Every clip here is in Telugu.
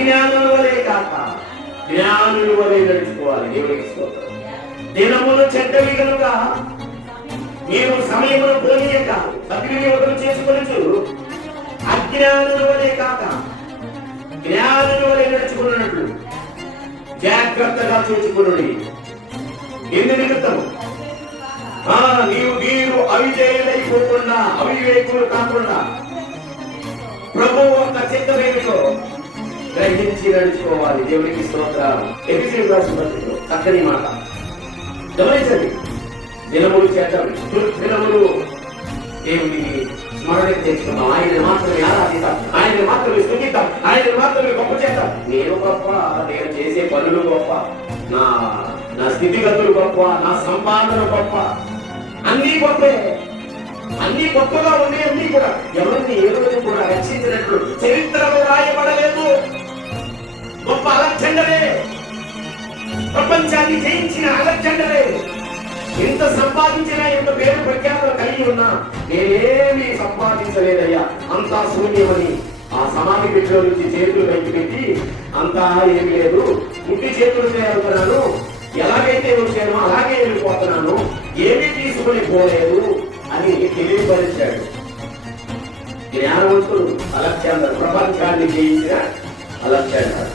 అజ్ఞానుల వలె కాక జ్ఞానుల వలె నడుచుకోవాలి. దేవునికి స్తోత్రం. దినములు చెడ్డవి కనుక మీరు సమయమును పోనీయక సద్వినియోగం చేసుకొనొచ్చు. అజ్ఞానుల వలె కాక జ్ఞానుల వలె నడుచుకున్నట్లు జాగ్రత్తగా చూచుకునుడి. ఎందు నిమిత్తము మీరు అవిజయులైపోకుండా అవివేకులు కాకుండా ప్రభు ఒక చిత్తమేమిటో గ్రహించి నడుచుకోవాలి. దేవునికి స్తోత్రాలు. ఎఫెసీయులకు రాసిన పత్రికలో చక్కని మాట గమనించండి. దినములు చేద్దాం, దినములు దేవునికి స్మరణకు తెచ్చుకుందాం, ఆయన మాత్రమే ఆరాధిద్దాం, ఆయన మాత్రమే స్తుతిద్దాం, ఆయన మాత్రమే గొప్ప చేద్దాం. నేను గొప్ప, నేను చేసే పనులు గొప్ప, నా స్థితిగతులు గొప్ప, నా సంపాదన గొప్ప, అన్ని గొప్పే. అన్ని గొప్పగా ఉన్నాయి. అన్ని కూడా ఎవరిని ఏ రోజు కూడా రక్షించినట్లు చరిత్రలో రాయబడలేదు. గొప్ప అలెగ్జాండరే, ప్రపంచాన్ని జయించిన అలెగ్జాండరే. ఎంత సంపాదించినా, ఎంత పేరు ప్రఖ్యాతులు కలిగి ఉన్నా నేనేమి సంపాదించలేదయ్యా, అంతా శూన్యమని ఆ సమాధి పెట్టిలో నుంచి చేతులు బయట పెట్టి అంతా ఏమి లేదు, పుట్టి చేతులు చేయాలనుకున్నాను, ఎలాగైతే వచ్చానో అలాగే వెళ్ళిపోతున్నాను, ఏమీ తీసుకుని పోలేదు అని తెలియపరిచాడు. జ్ఞానవంతుడు అలెగ్జాండర్, ప్రపంచాన్ని జయించిన అలెగ్జాండర్.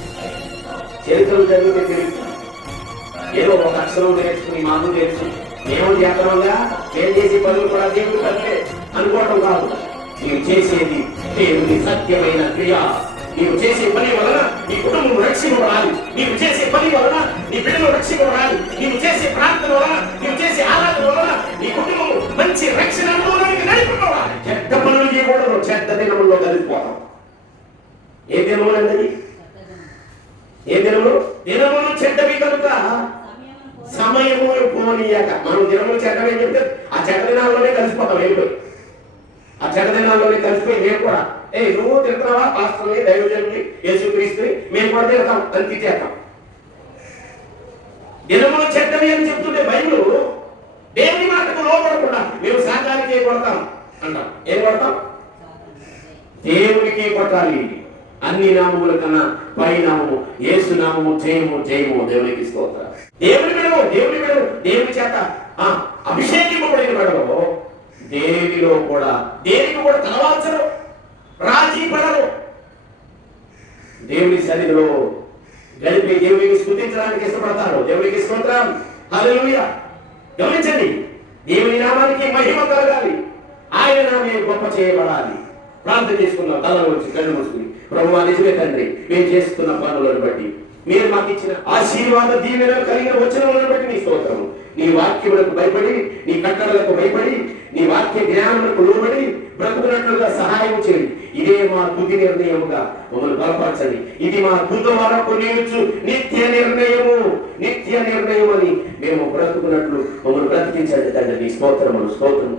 చరిత్రలు చదివితే తెలుసు. ఏదో ఒక అక్షరం నేర్చుకుని మాకు తెలుసు, మేము చేతనంగా మేము చేసే పనులు కూడా దేవుడు కంటే అనుకోవడం కాదు. నీవు చేసేది దేవుని సత్యమైన క్రియ. నీవు చేసే పని వలన నీ కుటుంబం రక్షింపబడాలి, నీవు చేసే పని వలన నీ బిడ్డలు రక్షింపబడాలి, నీవు చేసే ప్రార్థన వలన, నీవు చేసే ఆరాధన వలన నీ కుటుంబం మంచి రక్షణ అనుభవానికి నడిపిపోవాలి. చెడ్డ పనులు చేయకూడదు, చెడ్డ దినముల్లో కలిసిపోతాం. ఏ దినములు అండి? ఏ దినములు? దినములు చెడ్డవి కనుక సమయము పోనీయక. మనం దినములు చెడ్డవి అని చెప్తే ఆ చెడ్డ దినాల్లోనే కలిసిపోతాం. వెళ్ళిపోయి ఆ చెడ్డ దినాల్లోనే కలిసిపోయి మేము కూడా నువ్వు తిరుగుతున్నావా పాస్టర్ని, దైవజనుని, యేసుక్రీస్తుని, మేము కూడా తిరుగుతాం అని తిట్టేస్తాం. దినములు చెడ్డవి అని చెప్తుంటే బైబిల్ దేవుని మాటకు లోపడకుండా మేము శాతానికి కొడతాం అంటాం. ఏం కొడతాం? దేవునికి కొట్టాలి. అన్ని నామముల కన్నా పై నామము యేసు నామము జయము జయము. దేవునికి స్తోత్రం. దేవుని విడవు, దేవుని విడవు, దేవుని చేత అభిషేకింపబడిన విడవు. దేవిలో కూడా దేనికి కూడా తలవాల్చరు, రాజీ పడరు. దేవుని సన్నిధిలో గడిపి దేవునికి స్తుతించడానికి ఇష్టపడతారు. దేవునికి స్తోత్రం. హల్లెలూయా. గమనించండి, దేవుని నామానికి మహిమ కలగాలి, ఆయన నామే గొప్ప చేయబడాలి. ప్రార్థన చేసుకున్నాం, తల వచ్చి కళ్ళు మూసుకుని, ప్రభువా నిజమే తండ్రి, మేము చేస్తున్న పనులను బట్టి, మీరు మాకు ఇచ్చిన ఆశీర్వాద దీవెన కలిగిన వచనములను బట్టి నీ స్తోత్రము. నీ వాక్యములకు భయపడి, నీ కట్టడలకు భయపడి, నీ వాక్య జ్ఞానములకు లోబడి బ్రతుకున్నట్లుగా సహాయం చేయండి. ఇదే మా తుది నిర్ణయముగా మమ్మల్ని బలపరచండి. ఇది మా తుది వరకు నిలుచు నిత్య నిర్ణయము, నిత్య నిర్ణయం అని మేము బ్రతుకున్నట్లు మమ్మల్ని బ్రతికించండి తండ్రి. నీ స్తోత్రములు స్తోత్రము.